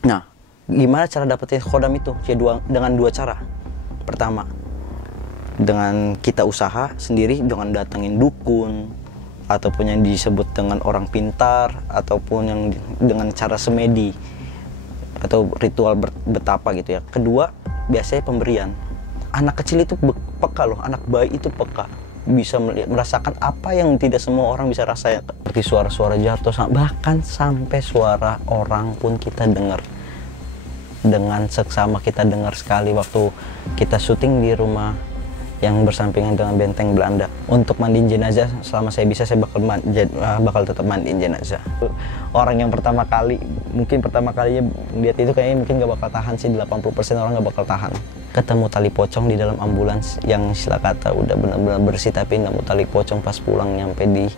Nah, gimana cara dapetin khodam itu? Ya dengan dua cara. Pertama, dengan kita usaha sendiri, dengan datengin dukun, ataupun yang disebut dengan orang pintar, ataupun yang dengan cara semedi atau ritual betapa gitu ya. Kedua, biasanya pemberian. Anak kecil itu peka loh, anak bayi itu peka, bisa merasakan apa yang tidak semua orang bisa rasakan, seperti suara-suara jatuh, bahkan sampai suara orang pun kita dengar. Dengan seksama kita dengar sekali waktu kita syuting di rumah yang bersampingan dengan benteng Belanda. Untuk mandiin jenazah, selama saya bisa, saya bakal tetap mandiin jenazah. Orang yang pertama kalinya lihat itu kayaknya mungkin gak bakal tahan sih, 80% orang gak bakal tahan. Ketemu tali pocong di dalam ambulans yang istilah kata udah benar-benar bersih, tapi nemu tali pocong pas pulang nyampe di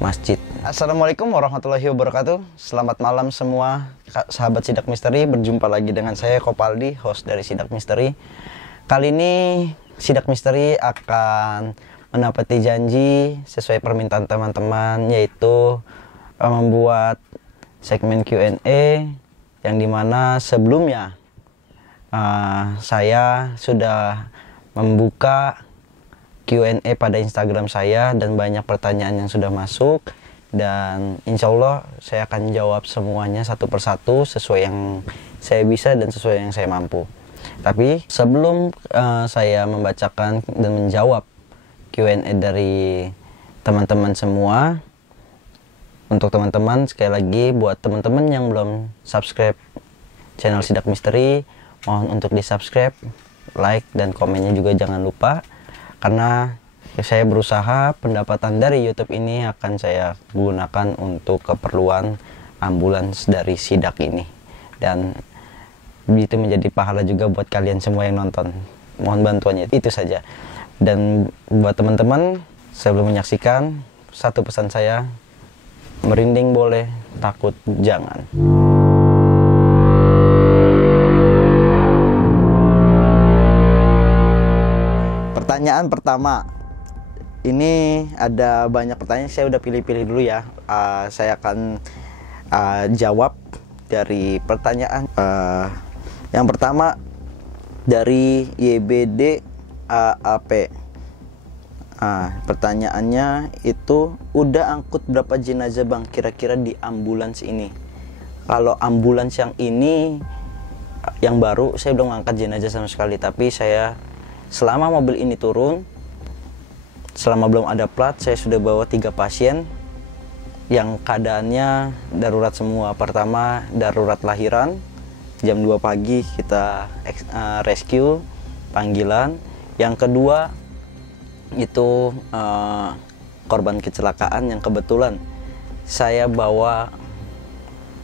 masjid. Assalamualaikum warahmatullahi wabarakatuh. Selamat malam semua sahabat Sidak Misteri. Berjumpa lagi dengan saya Kopaldi, host dari Sidak Misteri. Kali ini Sidak Misteri akan menepati janji sesuai permintaan teman-teman, yaitu membuat segmen Q&A yang dimana sebelumnya saya sudah membuka Q&A pada Instagram saya dan banyak pertanyaan yang sudah masuk, dan insya Allah saya akan jawab semuanya satu persatu sesuai yang saya bisa dan sesuai yang saya mampu. Tapi sebelum saya membacakan dan menjawab Q&A dari teman-teman semua, untuk teman-teman sekali lagi, buat teman-teman yang belum subscribe channel Sidak Misteri, mohon untuk di subscribe, like, dan komennya juga jangan lupa. Karena saya berusaha pendapatan dari YouTube ini akan saya gunakan untuk keperluan ambulans dari Sidak ini, dan itu menjadi pahala juga buat kalian semua yang nonton. Mohon bantuannya, itu saja. Dan buat teman-teman, sebelum menyaksikan, satu pesan saya, merinding boleh, takut jangan. Pertanyaan pertama, ini ada banyak pertanyaan, saya udah pilih-pilih dulu ya. Saya akan jawab dari pertanyaan. Yang pertama dari YBD AAP. Pertanyaannya itu, udah angkut berapa jenazah bang kira-kira di ambulans ini? Kalau ambulans yang ini yang baru, saya belum ngangkat jenazah sama sekali. Tapi saya selama mobil ini turun, selama belum ada plat, saya sudah bawa 3 pasien yang keadaannya darurat semua. Pertama, darurat lahiran, jam 2 pagi kita rescue, panggilan. Yang kedua itu korban kecelakaan yang kebetulan saya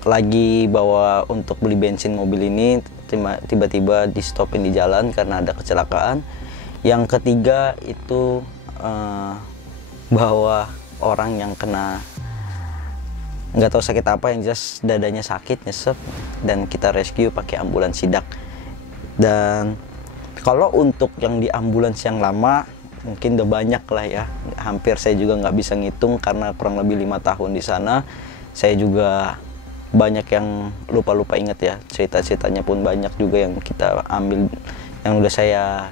lagi bawa untuk beli bensin mobil ini, tiba-tiba di stopin di jalan karena ada kecelakaan. Yang ketiga itu bawa orang yang kena, nggak tahu sakit apa, yang jelas dadanya sakit, nyesek, dan kita rescue pakai ambulans Sidak. Dan kalau untuk yang di ambulans yang lama mungkin udah banyak lah ya, hampir saya juga nggak bisa ngitung karena kurang lebih 5 tahun di sana. Saya juga banyak yang lupa inget ya, cerita-ceritanya pun banyak juga yang kita ambil, yang udah saya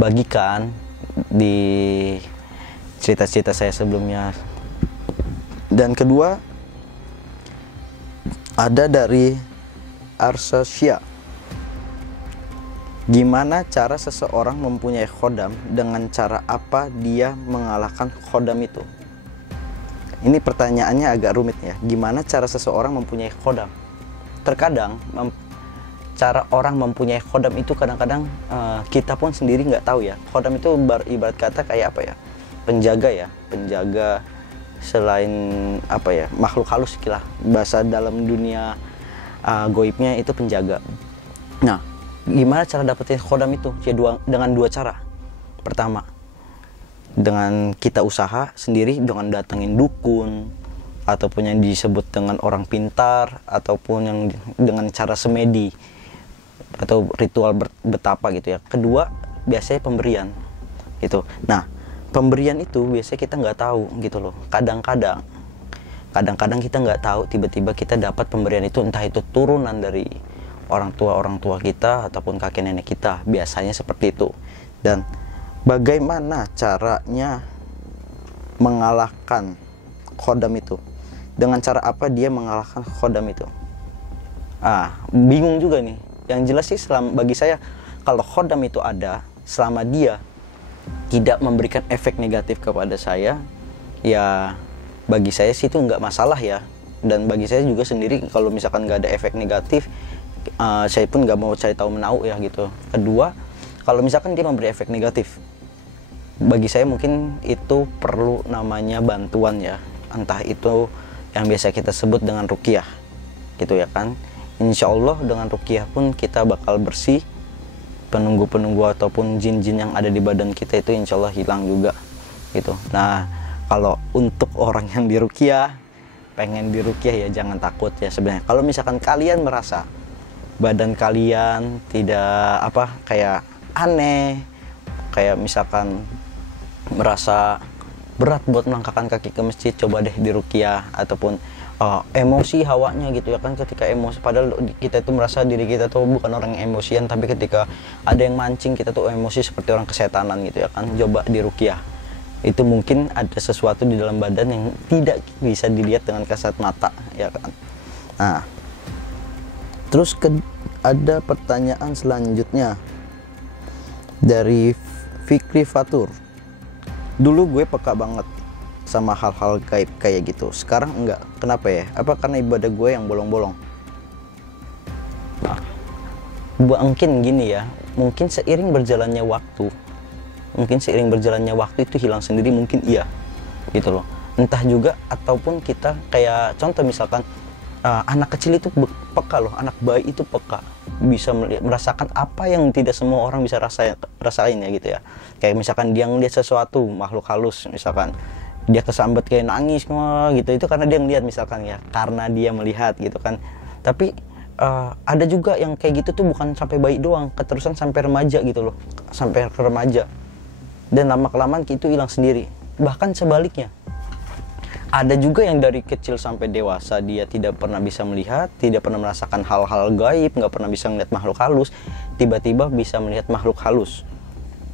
bagikan di cerita-cerita saya sebelumnya. Dan kedua ada dari Arsasia. Gimana cara seseorang mempunyai khodam, dengan cara apa dia mengalahkan khodam itu? Ini pertanyaannya agak rumit ya. Gimana cara seseorang mempunyai khodam? Terkadang cara orang mempunyai khodam itu kadang-kadang kita pun sendiri nggak tahu ya. Khodam itu ibarat kata kayak apa ya? Penjaga ya, penjaga selain apa ya, makhluk halus lah. Bahasa dalam dunia goibnya itu penjaga. Nah, gimana cara dapetin khodam itu? Ya dengan dua cara. Pertama, dengan kita usaha sendiri, dengan datengin dukun, ataupun yang disebut dengan orang pintar, ataupun yang dengan cara semedi atau ritual betapa gitu ya. Kedua, biasanya pemberian gitu. Nah, pemberian itu biasanya kita nggak tahu gitu loh. Kadang-kadang kita nggak tahu, tiba-tiba kita dapat pemberian itu, entah itu turunan dari orang tua kita ataupun kakek nenek kita, biasanya seperti itu. Dan bagaimana caranya mengalahkan khodam itu? Dengan cara apa dia mengalahkan khodam itu? Bingung juga nih. Yang jelas sih bagi saya, kalau khodam itu ada, selama dia tidak memberikan efek negatif kepada saya, ya bagi saya sih itu nggak masalah ya. Dan bagi saya juga sendiri, kalau misalkan nggak ada efek negatif, saya pun nggak mau cari tahu menau ya gitu. Kedua, kalau misalkan dia memberi efek negatif, bagi saya mungkin itu perlu namanya bantuan ya, entah itu yang biasa kita sebut dengan ruqyah gitu ya kan. Insya Allah dengan ruqyah pun kita bakal bersih, penunggu-penunggu ataupun jin-jin yang ada di badan kita itu insya Allah hilang juga gitu. Nah, kalau untuk orang yang diruqyah, pengen diruqyah ya jangan takut ya sebenarnya. Kalau misalkan kalian merasa badan kalian tidak kayak aneh, kayak misalkan merasa berat buat melangkahkan kaki ke masjid, coba deh diruqyah. Ataupun emosi hawanya gitu ya kan, ketika emosi, padahal kita itu merasa diri kita tuh bukan orang yang emosian, tapi ketika ada yang mancing kita tuh emosi seperti orang kesetanan gitu ya kan, coba diruqyah. Itu mungkin ada sesuatu di dalam badan yang tidak bisa dilihat dengan kasat mata ya kan. Nah, terus ada pertanyaan selanjutnya dari Fikri Fatur. Dulu gue peka banget sama hal-hal gaib kayak gitu, sekarang enggak. Kenapa ya? Apa karena ibadah gue yang bolong-bolong? Nah, mungkin gini ya, mungkin seiring berjalannya waktu itu hilang sendiri, mungkin iya gitu loh. Entah juga, ataupun kita kayak contoh misalkan anak kecil itu peka loh, anak bayi itu peka, bisa merasakan apa yang tidak semua orang bisa rasain ya gitu ya. Kayak misalkan dia ngeliat sesuatu makhluk halus, misalkan dia kesambat kayak nangis gitu, itu karena dia ngeliat misalkan ya, karena dia melihat gitu kan. Tapi ada juga yang kayak gitu tuh bukan sampai bayi doang, keterusan sampai remaja gitu loh, sampai ke remaja, dan lama-kelamaan itu hilang sendiri. Bahkan sebaliknya, ada juga yang dari kecil sampai dewasa dia tidak pernah bisa melihat, tidak pernah merasakan hal-hal gaib, nggak pernah bisa melihat makhluk halus, tiba-tiba bisa melihat makhluk halus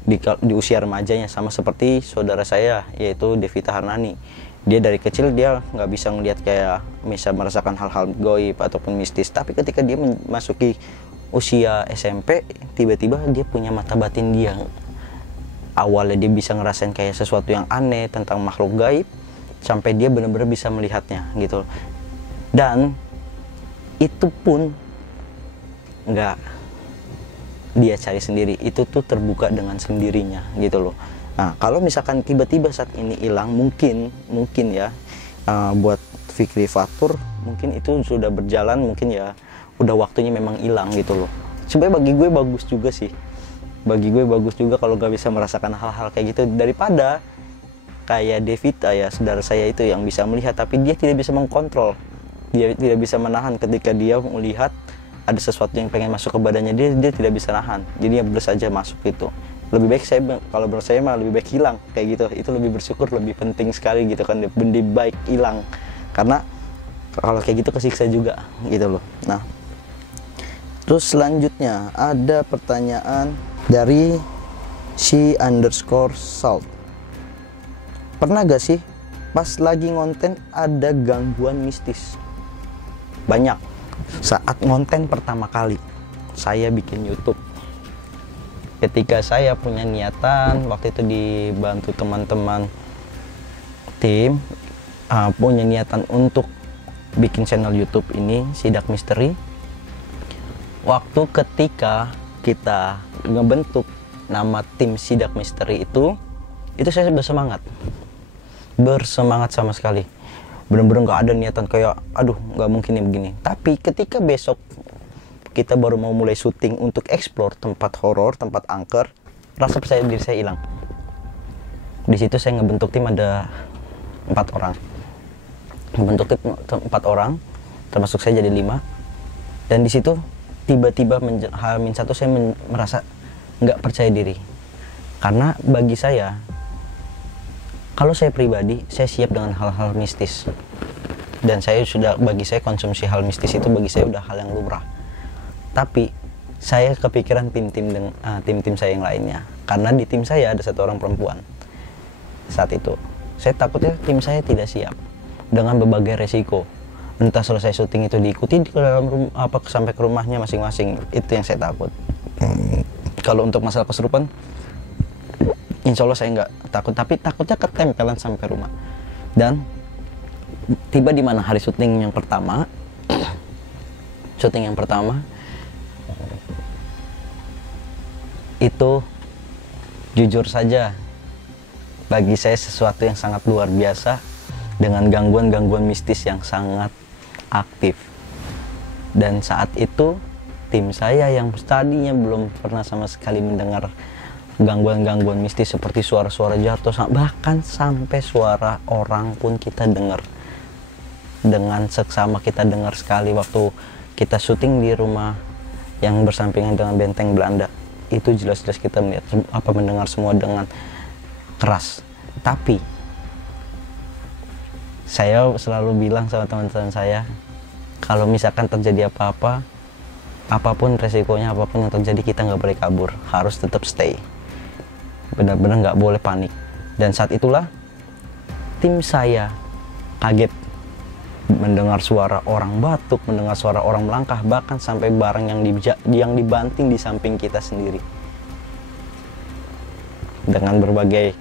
di usia remajanya. Sama seperti saudara saya, yaitu Devita Harnani. Dia dari kecil dia nggak bisa melihat, kayak bisa merasakan hal-hal gaib ataupun mistis, tapi ketika dia memasuki usia SMP, tiba-tiba dia punya mata batin dia. Awalnya dia bisa ngerasain kayak sesuatu yang aneh tentang makhluk gaib, sampai dia benar-benar bisa melihatnya gitu. Dan itu pun nggak dia cari sendiri, itu tuh terbuka dengan sendirinya gitu loh. Nah, kalau misalkan tiba-tiba saat ini hilang, mungkin ya buat Fikri Fatur, mungkin itu sudah berjalan, mungkin ya udah waktunya memang hilang gitu loh. Sebenarnya bagi gue bagus juga sih, bagi gue bagus juga kalau gak bisa merasakan hal-hal kayak gitu, daripada kayak Devita ya, saudara saya itu, yang bisa melihat tapi dia tidak bisa mengkontrol, dia tidak bisa menahan. Ketika dia melihat ada sesuatu yang pengen masuk ke badannya, dia tidak bisa nahan, jadi dia saja masuk gitu. Lebih baik kalau menurut saya mah lebih baik hilang kayak gitu, itu lebih bersyukur, lebih penting sekali gitu kan, lebih baik hilang, karena kalau kayak gitu kesiksa juga gitu loh. Nah, terus selanjutnya ada pertanyaan dari _salt. Pernah gak sih pas lagi ngonten ada gangguan mistis? Banyak. Saat ngonten pertama kali saya bikin YouTube, ketika saya punya niatan, waktu itu dibantu teman-teman tim, punya niatan untuk bikin channel YouTube ini, Sidak Misteri. Waktu ketika kita ngebentuk nama tim Sidak Misteri itu saya bersemangat sama sekali. Bener-bener gak ada niatan kayak aduh gak mungkin nih begini. Tapi ketika besok kita baru mau mulai syuting untuk explore tempat horor, tempat angker, rasa percaya diri saya hilang. Di situ saya ngebentuk tim ada 4 orang. Membentuk tim 4 orang, termasuk saya jadi 5. Dan di situ tiba-tiba H-1 saya merasa nggak percaya diri. Karena bagi saya, kalau saya pribadi, saya siap dengan hal-hal mistis. Dan bagi saya konsumsi hal mistis itu bagi saya udah hal yang lumrah. Tapi saya kepikiran tim-tim saya yang lainnya, karena di tim saya ada 1 orang perempuan. Saat itu saya takutnya tim saya tidak siap dengan berbagai resiko, entah selesai syuting itu diikuti ke dalam sampai ke rumahnya masing-masing. Itu yang saya takut. Kalau untuk masalah kesurupan, insya Allah saya nggak takut, tapi takutnya ketempelan sampai rumah. Dan tiba di mana hari syuting yang pertama, itu jujur saja bagi saya sesuatu yang sangat luar biasa, dengan gangguan-gangguan mistis yang sangat aktif. Dan saat itu tim saya yang tadinya belum pernah sama sekali mendengar gangguan-gangguan mistis seperti suara-suara jatuh, bahkan sampai suara orang pun kita dengar. Dengan seksama kita dengar sekali waktu kita syuting di rumah yang bersampingan dengan benteng Belanda. Itu jelas-jelas kita mendengar semua dengan keras. Tapi saya selalu bilang sama teman-teman saya, kalau misalkan terjadi apa-apa, apapun resikonya, apapun yang terjadi, kita nggak boleh kabur, harus tetap stay. Benar-benar nggak boleh panik. Dan saat itulah tim saya kaget mendengar suara orang batuk, mendengar suara orang melangkah, bahkan sampai barang yang dibanting di samping kita sendiri. Dengan berbagai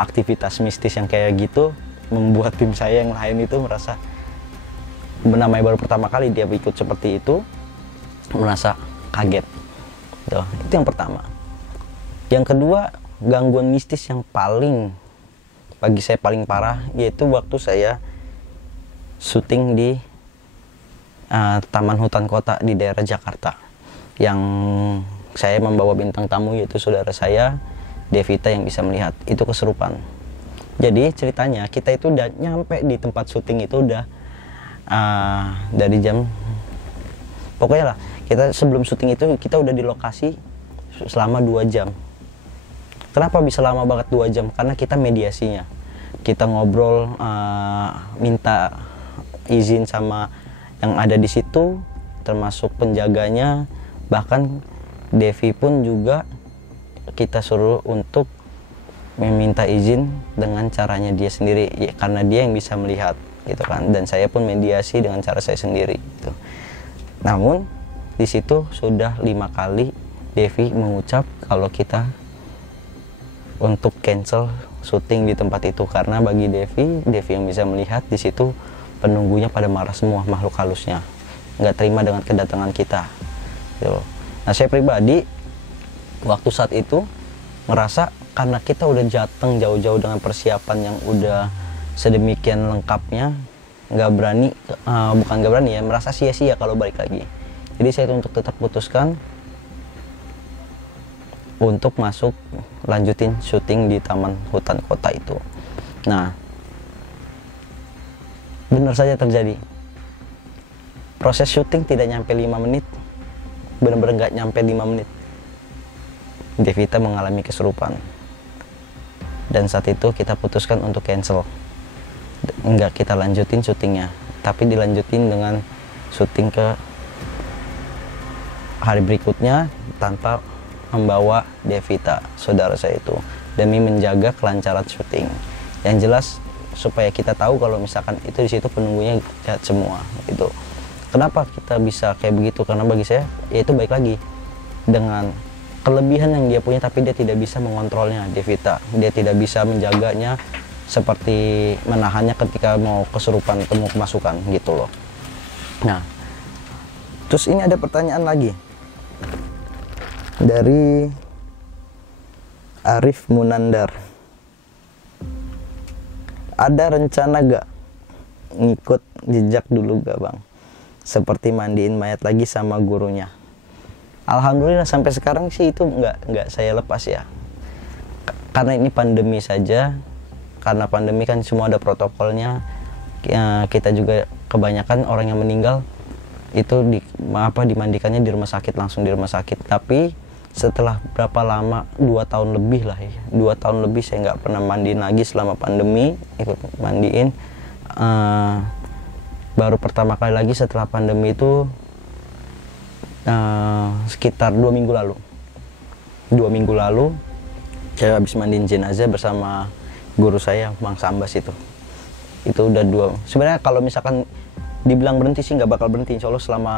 aktivitas mistis yang kayak gitu, membuat tim saya yang lain itu merasa, namanya baru pertama kali dia ikut seperti itu, merasa kaget. Tuh, itu yang pertama. Yang kedua, gangguan mistis yang bagi saya paling parah, yaitu waktu saya syuting di Taman Hutan Kota di daerah Jakarta, yang saya membawa bintang tamu, yaitu saudara saya Devita yang bisa melihat. Itu kesurupan. Jadi ceritanya kita itu udah nyampe di tempat syuting itu udah dari jam, pokoknya lah, kita sebelum syuting itu kita udah di lokasi selama 2 jam. Kenapa bisa lama banget 2 jam? Karena kita mediasinya, kita ngobrol, minta izin sama yang ada di situ, termasuk penjaganya. Bahkan Devi pun juga kita suruh untuk meminta izin dengan caranya dia sendiri, ya, karena dia yang bisa melihat gitu kan. Dan saya pun mediasi dengan cara saya sendiri gitu. Namun di situ sudah 5 kali Devi mengucap kalau kita untuk cancel syuting di tempat itu, karena bagi Devi yang bisa melihat di situ, penunggunya pada marah semua, makhluk halusnya nggak terima dengan kedatangan kita gitu. Nah, saya pribadi waktu saat itu merasa, karena kita udah datang jauh-jauh dengan persiapan yang udah sedemikian lengkapnya, bukan nggak berani ya, merasa sia-sia kalau balik lagi. Jadi saya untuk tetap putuskan untuk lanjutin syuting di Taman Hutan Kota itu. Nah, benar saja terjadi. Proses syuting tidak nyampe 5 menit, benar-benar nggak nyampe 5 menit. Devita mengalami kesurupan. Dan saat itu kita putuskan untuk cancel. Enggak kita lanjutin syutingnya, tapi dilanjutin dengan syuting ke hari berikutnya tanpa membawa Devita, saudara saya itu, demi menjaga kelancaran syuting. Yang jelas supaya kita tahu kalau misalkan itu di situ penunggunya jahat semua gitu. Kenapa kita bisa kayak begitu? Karena bagi saya, yaitu baik lagi dengan kelebihan yang dia punya, tapi dia tidak bisa mengontrolnya, Devita. Dia tidak bisa menjaganya, seperti menahannya ketika mau kesurupan atau mau kemasukan gitu loh. Nah, terus ini ada pertanyaan lagi dari Arif Munandar. Ada rencana gak ngikut jejak dulu gak bang? Seperti mandiin mayat lagi sama gurunya. Alhamdulillah sampai sekarang sih itu nggak saya lepas ya. Karena ini pandemi saja. Karena pandemi kan semua ada protokolnya. Ya, kita juga kebanyakan orang yang meninggal itu dimandikannya di rumah sakit, langsung di rumah sakit. Tapi setelah berapa lama, 2 tahun lebih lah ya, 2 tahun lebih saya nggak pernah mandiin lagi selama pandemi. Ikut mandiin baru pertama kali lagi setelah pandemi itu sekitar 2 minggu lalu. 2 minggu lalu saya habis mandiin jenazah bersama guru saya, Mang Sambas itu udah sebenarnya kalau misalkan dibilang berhenti sih nggak bakal berhenti, insya Allah selama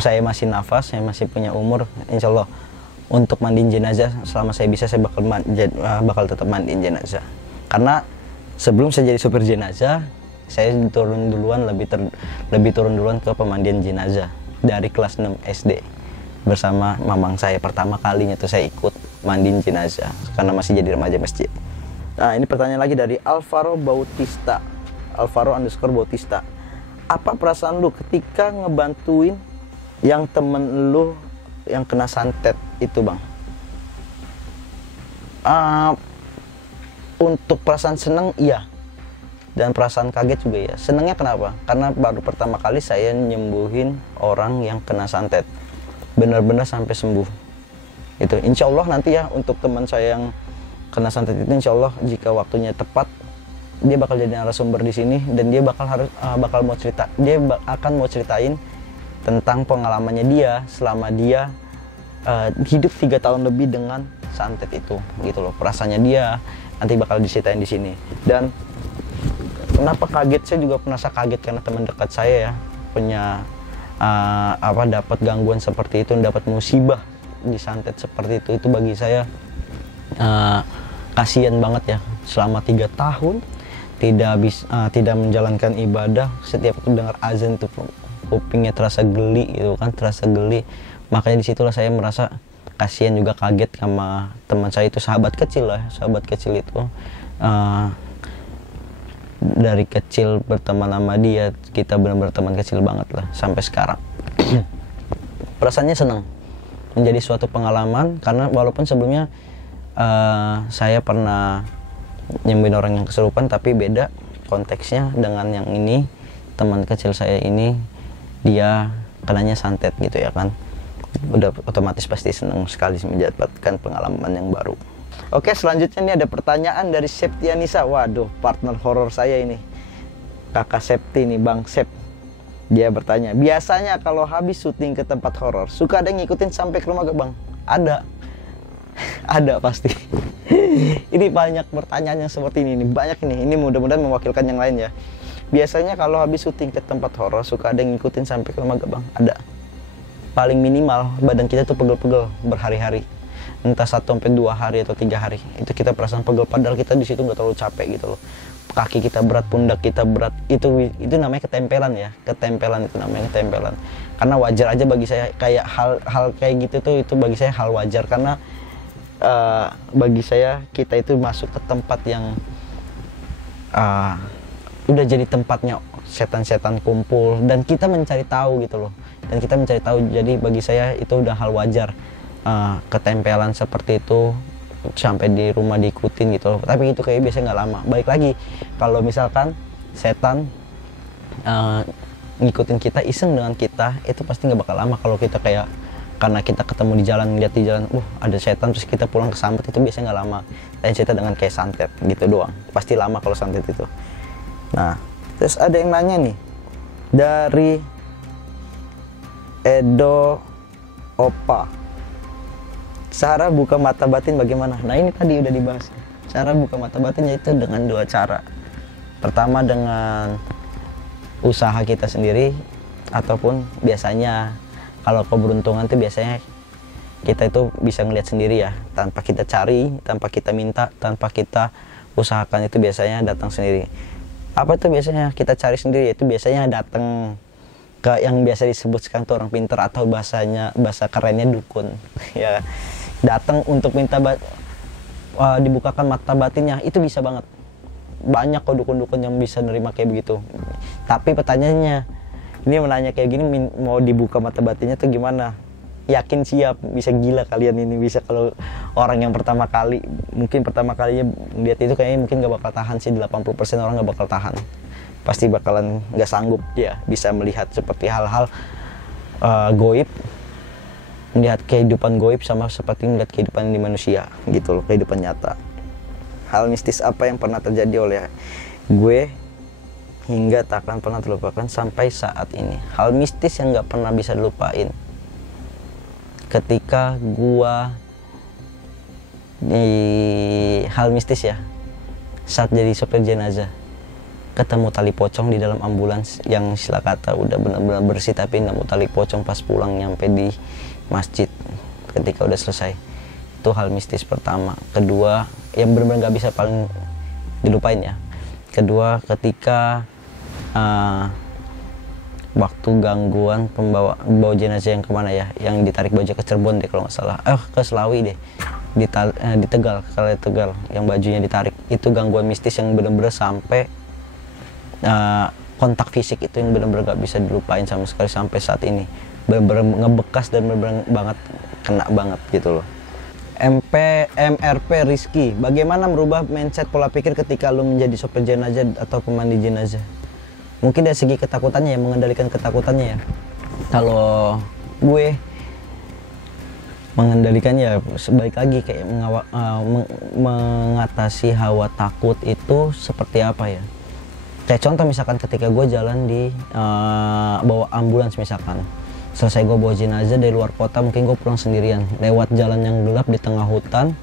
saya masih nafas, saya masih punya umur, insya Allah untuk mandiin jenazah selama saya bisa, saya bakal tetap mandiin jenazah. Karena sebelum saya jadi supir jenazah, saya turun duluan, lebih turun duluan ke pemandian jenazah dari kelas 6 SD bersama mamang saya. Pertama kalinya tuh saya ikut mandiin jenazah karena masih jadi remaja masjid. Nah, ini pertanyaan lagi dari Alvaro Bautista, Alvaro_Bautista. Apa perasaan lu ketika ngebantuin yang temen lu yang kena santet itu, Bang? Untuk perasaan seneng iya, dan perasaan kaget juga ya. Senengnya kenapa? Karena baru pertama kali saya nyembuhin orang yang kena santet, benar-benar sampai sembuh. Itu insya Allah nanti ya, untuk teman saya yang kena santet itu, insya Allah jika waktunya tepat dia bakal jadi narasumber di sini, dan dia akan mau ceritain tentang pengalamannya dia selama dia hidup 3 tahun lebih dengan santet itu, gitu loh. Perasaannya dia nanti bakal diceritain di sini. Dan kenapa kaget? Saya juga merasa kaget karena teman dekat saya ya punya dapat gangguan seperti itu, dapat musibah disantet seperti itu. Itu bagi saya kasihan banget ya, selama 3 tahun tidak menjalankan ibadah. Setiap aku dengar azan tuh kupingnya terasa geli gitu kan, terasa geli. Makanya disitulah saya merasa kasihan juga, kaget sama teman saya itu, sahabat kecil itu. Dari kecil berteman sama dia, kita benar-benar teman kecil banget lah sampai sekarang. Perasaannya senang, menjadi suatu pengalaman, karena walaupun sebelumnya saya pernah nyembuhin orang yang kesurupan, tapi beda konteksnya dengan yang ini. Teman kecil saya ini dia kenanya santet gitu ya kan, udah otomatis pasti senang sekali mendapatkan pengalaman yang baru. Oke, selanjutnya ini ada pertanyaan dari Septianisa. Waduh, partner horor saya ini, kakak Septi nih, Bang Sep. Dia bertanya, biasanya kalau habis syuting ke tempat horor suka ada yang ngikutin sampai ke rumah gak, Bang? Ada ada pasti. Ini banyak pertanyaan yang seperti ini banyak ini mudah-mudahan mewakilkan yang lain ya. Biasanya kalau habis syuting ke tempat horor suka ada yang ngikutin sampai ke rumah gak, Bang? Ada. Paling minimal badan kita tuh pegel-pegel berhari-hari, entah 1-2 hari atau 3 hari. Itu kita perasaan pegel, padahal kita di situ nggak terlalu capek gitu loh. Kaki kita berat, pundak kita berat, itu namanya ketempelan ya, ketempelan itu namanya ketempelan. Karena wajar aja bagi saya, kayak hal kayak gitu tuh, itu bagi saya hal wajar, karena bagi saya kita itu masuk ke tempat yang udah jadi tempatnya setan-setan kumpul, dan kita mencari tahu gitu loh, dan kita mencari tahu. Jadi bagi saya itu udah hal wajar, ketempelan seperti itu sampai di rumah diikutin gitu loh. Tapi itu kayak biasanya nggak lama. Balik lagi, kalau misalkan setan ngikutin kita, iseng dengan kita, itu pasti nggak bakal lama. Kalau kita kayak, karena kita ketemu di jalan, lihat di jalan, ada setan, terus kita pulang kesambet, itu biasanya nggak lama. Dan cerita dengan kayak santet gitu doang, pasti lama kalau santet itu. Nah, terus ada yang nanya nih dari Edo Opa, cara buka mata batin bagaimana? Nah, ini tadi udah dibahas. Cara buka mata batin yaitu dengan 2 cara. Pertama dengan usaha kita sendiri, ataupun biasanya kalau keberuntungan tuh biasanya kita itu bisa ngelihat sendiri ya, tanpa kita cari, tanpa kita minta, tanpa kita usahakan, itu biasanya datang sendiri. Apa itu biasanya kita cari sendiri? Itu biasanya datang ke yang biasa disebut sekarang tuh orang pintar, atau bahasa kerennya dukun. Ya, datang untuk minta dibukakan mata batinnya, itu bisa banget. Banyak kok dukun-dukun yang bisa nerima kayak begitu. Tapi pertanyaannya, ini menanya kayak gini, mau dibuka mata batinnya tuh gimana? Yakin siap? Bisa gila kalian ini, bisa. Kalau orang yang pertama kali, mungkin pertama kalinya lihat itu kayaknya mungkin gak bakal tahan sih. 80% orang gak bakal tahan, pasti bakalan gak sanggup dia bisa melihat seperti hal-hal goib, melihat kehidupan goib sama seperti melihat kehidupan di manusia gitu loh, kehidupan nyata. Hal mistis apa yang pernah terjadi oleh gue hingga tak akan pernah terlupakan sampai saat ini. Hal mistis yang gak pernah bisa dilupain ketika gua hal mistis ya, saat jadi sopir jenazah, ketemu tali pocong di dalam ambulans yang istilah kata udah benar-benar bersih, tapi nemu tali pocong pas pulang nyampe di masjid ketika udah selesai. Itu hal mistis pertama. Kedua, yang benar-benar gak bisa paling dilupain ya, kedua ketika waktu gangguan bawa jenazah yang kemana ya, yang ditarik baju ke Cirebon deh kalau nggak salah, ke Selawi deh, di Tegal, kalau Tegal yang bajunya ditarik. Itu gangguan mistis yang benar-benar sampai kontak fisik, itu yang benar-benar gak bisa dilupain sama sekali sampai saat ini. Benar-benar ngebekas dan benar-benar banget, kena banget gitu loh. MRP Rizky, bagaimana merubah mindset pola pikir ketika lu menjadi sopir jenazah atau pemandi jenazah? Mungkin dari segi ketakutannya ya, mengendalikan ketakutannya ya. Kalau gue mengendalikannya sebaik lagi kayak mengatasi hawa takut itu seperti apa ya. Kayak contoh misalkan ketika gue jalan di bawa ambulans misalkan, selesai gue bawa jenazah dari luar kota, mungkin gue pulang sendirian lewat jalan yang gelap di tengah hutan,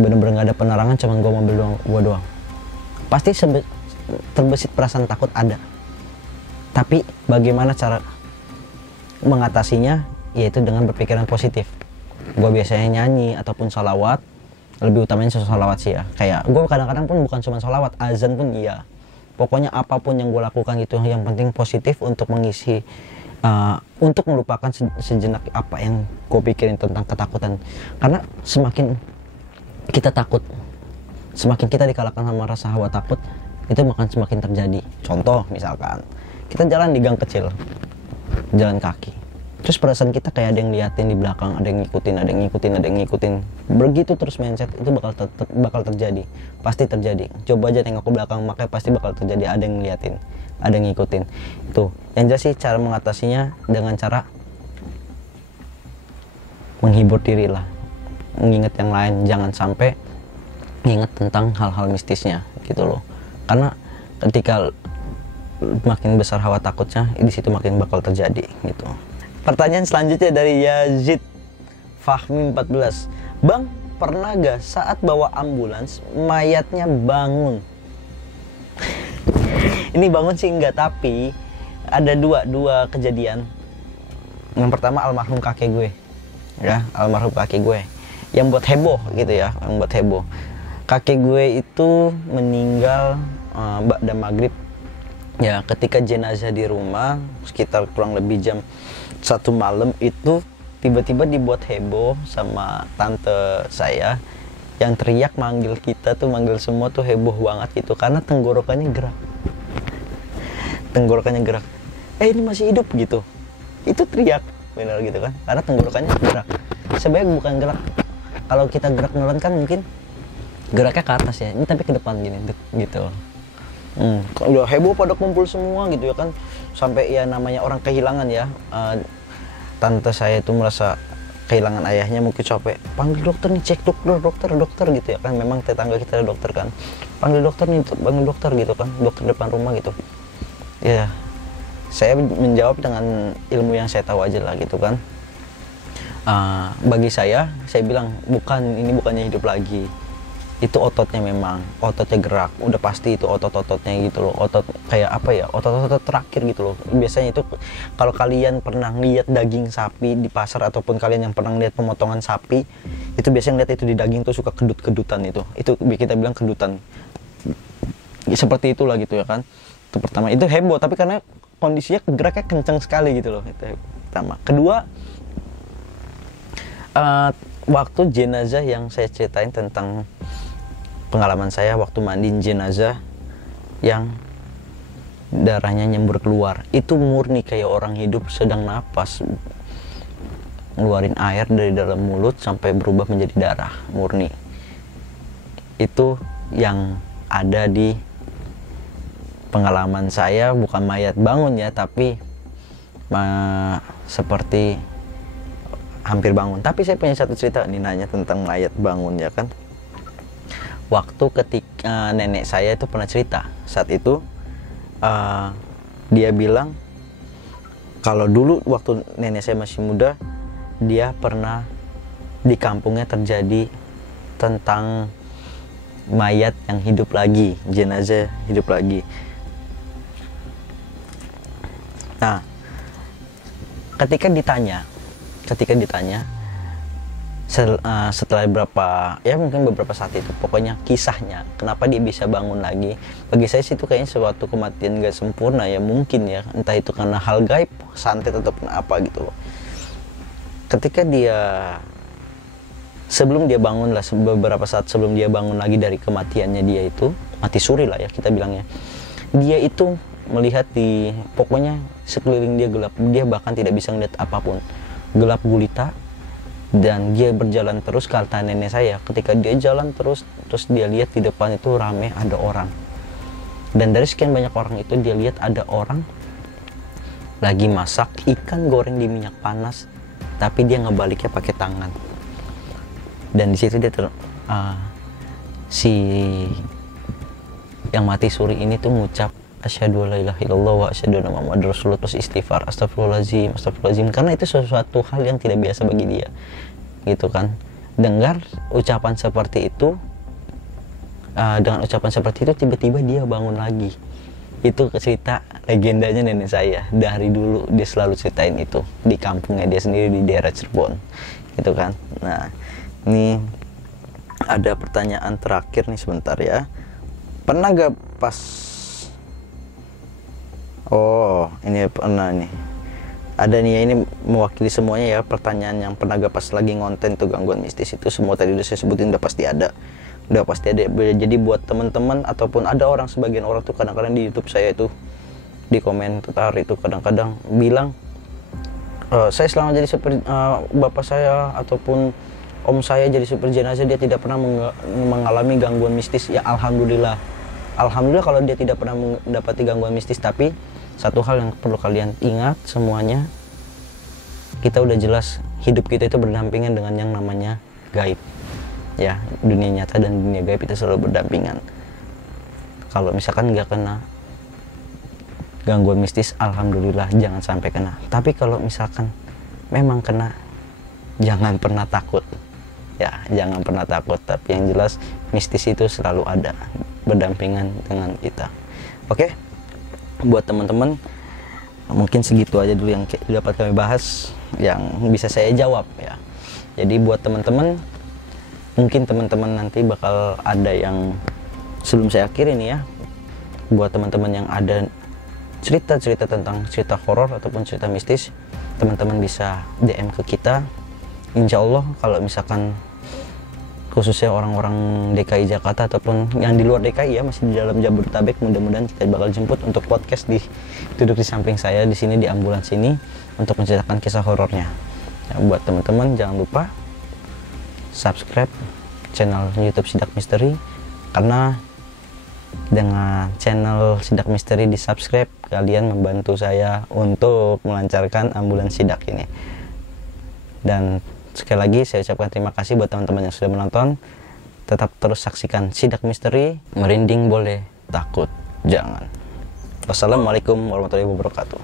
bener-bener gak ada penerangan, cuman gue mobil doang, pasti terbesit perasaan takut ada. Tapi bagaimana cara mengatasinya, yaitu dengan berpikiran positif. Gue biasanya nyanyi ataupun sholawat, lebih utamanya sholawat sih ya. Kayak gue kadang-kadang pun bukan cuma sholawat, azan pun iya. Pokoknya apapun yang gue lakukan gitu, yang penting positif untuk mengisi, untuk melupakan sejenak apa yang gue pikirin tentang ketakutan. Karena semakin kita takut, semakin kita dikalahkan sama rasa hawa takut, itu akan semakin terjadi. Contoh misalkan kita jalan di gang kecil, jalan kaki, terus perasaan kita kayak ada yang liatin di belakang, ada yang ngikutin. Begitu terus mindset itu bakal terjadi, pasti terjadi. Coba aja tengok ke belakang, makanya pasti bakal terjadi ada yang ngeliatin, ada yang ngikutin. Tuh, yang jelas sih cara mengatasinya dengan cara menghibur diri lah, mengingat yang lain, jangan sampai ingat tentang hal-hal mistisnya gitu loh. Karena ketika makin besar hawa takutnya, di situ makin bakal terjadi gitu. Pertanyaan selanjutnya dari Yazid Fahmi 14. Bang, pernah gak saat bawa ambulans mayatnya bangun? Ini bangun sih enggak, tapi ada dua kejadian. Yang pertama almarhum kakek gue, ya, almarhum kakek gue yang buat heboh gitu ya, yang buat heboh. Kakek gue itu meninggal ba'da maghrib ya, ketika jenazah di rumah sekitar kurang lebih jam 1 malam itu tiba-tiba dibuat heboh sama tante saya yang teriak manggil kita tuh, manggil semua tuh heboh banget gitu karena tenggorokannya gerak. Ini masih hidup gitu, itu teriak benar gitu kan, karena tenggorokannya gerak. Sebenarnya bukan gerak, kalau kita gerak nelen kan mungkin geraknya ke atas ya, ini tapi ke depan gini gitu. Udah heboh pada kumpul semua gitu ya kan, sampai ya namanya orang kehilangan ya. Tante saya itu merasa kehilangan ayahnya, mungkin capek, panggil dokter nih, cek dokter gitu ya kan, memang tetangga kita ada dokter kan, panggil dokter nih, panggil dokter gitu kan, dokter depan rumah gitu ya. Saya menjawab dengan ilmu yang saya tahu aja lah gitu kan. Bagi saya bilang ini bukannya hidup lagi, itu ototnya, memang ototnya gerak, udah pasti itu otot-ototnya gitu loh, otot kayak apa ya, otot-otot terakhir gitu loh. Biasanya itu kalau kalian pernah lihat daging sapi di pasar ataupun kalian yang pernah lihat pemotongan sapi, itu biasanya lihat itu di daging tuh suka kedut-kedutan, itu kita bilang kedutan, seperti itulah gitu ya kan. Itu pertama, itu heboh tapi karena kondisinya geraknya kencang sekali gitu loh, itu pertama. Kedua, waktu jenazah yang saya ceritain tentang pengalaman saya waktu mandiin jenazah yang darahnya nyembur keluar, itu murni kayak orang hidup sedang napas, ngeluarin air dari dalam mulut sampai berubah menjadi darah murni. Itu yang ada di pengalaman saya, bukan mayat bangun ya, tapi seperti hampir bangun. Tapi saya punya satu cerita nih, nanya tentang mayat bangun ya kan. Waktu ketika nenek saya itu pernah cerita, saat itu dia bilang kalau dulu waktu nenek saya masih muda, dia pernah di kampungnya terjadi tentang mayat yang hidup lagi, jenazah hidup lagi. Nah, ketika ditanya setelah mungkin beberapa saat itu, pokoknya kisahnya kenapa dia bisa bangun lagi, bagi saya sih itu kayaknya suatu kematian gak sempurna ya, mungkin ya, entah itu karena hal gaib, santet ataupun apa gitu loh. Ketika dia sebelum dia bangun lah, beberapa saat sebelum dia bangun lagi dari kematiannya dia itu, mati suri lah ya kita bilangnya, dia itu melihat pokoknya sekeliling dia gelap, dia bahkan tidak bisa melihat apapun, gelap gulita. Dan dia berjalan terus, kata nenek saya, ketika dia jalan terus dia lihat di depan itu rame, ada orang. Dan dari sekian banyak orang itu dia lihat ada orang lagi masak ikan goreng di minyak panas, tapi dia ngebaliknya pakai tangan. Dan di situ dia si yang mati suri ini tuh ngucap asyhadu alla ilaha illallah wa asyhadu anna muhammadar rasulullah, terus istighfar, astagfirullahaladzim, karena itu sesuatu hal yang tidak biasa bagi dia gitu kan. Dengar ucapan seperti itu, dengan ucapan seperti itu tiba-tiba dia bangun lagi. Itu cerita legendanya nenek saya, dari dulu dia selalu ceritain itu di kampungnya dia sendiri di daerah Cirebon gitu kan. Nah, ini ada pertanyaan terakhir nih, sebentar ya. Pernah gak pas ini pernah nih. Ada nih ya, ini mewakili semuanya ya, pertanyaan yang pernah gak pas lagi ngonten tuh gangguan mistis itu, semua tadi udah saya sebutin, udah pasti ada. Jadi buat teman-teman ataupun ada orang, sebagian orang tuh kadang-kadang di YouTube saya itu di komentar itu kadang-kadang bilang saya selama jadi bapak saya ataupun om saya jadi super jenazah, dia tidak pernah mengalami gangguan mistis. Ya alhamdulillah kalau dia tidak pernah mendapati gangguan mistis. Tapi satu hal yang perlu kalian ingat semuanya, kita udah jelas hidup kita itu berdampingan dengan yang namanya gaib ya. Dunia nyata dan dunia gaib itu selalu berdampingan. Kalau misalkan nggak kena gangguan mistis, alhamdulillah jangan sampai kena. Tapi kalau misalkan memang kena, jangan pernah takut ya, jangan pernah takut. Tapi yang jelas mistis itu selalu ada berdampingan dengan kita. Oke, buat teman-teman mungkin segitu aja dulu yang dapat kami bahas, yang bisa saya jawab ya. Jadi buat teman-teman, mungkin teman-teman nanti bakal ada yang, sebelum saya akhiri nih ya, buat teman-teman yang ada cerita-cerita tentang cerita horor ataupun cerita mistis, teman-teman bisa DM ke kita. Insya Allah kalau misalkan khususnya orang-orang DKI Jakarta ataupun yang di luar DKI ya, masih di dalam Jabodetabek, mudah-mudahan kita bakal jemput untuk podcast duduk di samping saya di sini di ambulans ini untuk menceritakan kisah horornya. Ya, buat teman-teman jangan lupa subscribe channel YouTube Sidak Misteri, karena dengan channel Sidak Misteri di subscribe, kalian membantu saya untuk melancarkan ambulans sidak ini. Dan sekali lagi saya ucapkan terima kasih buat teman-teman yang sudah menonton. Tetap terus saksikan Sidak Misteri, merinding boleh, takut jangan. Wassalamualaikum warahmatullahi wabarakatuh.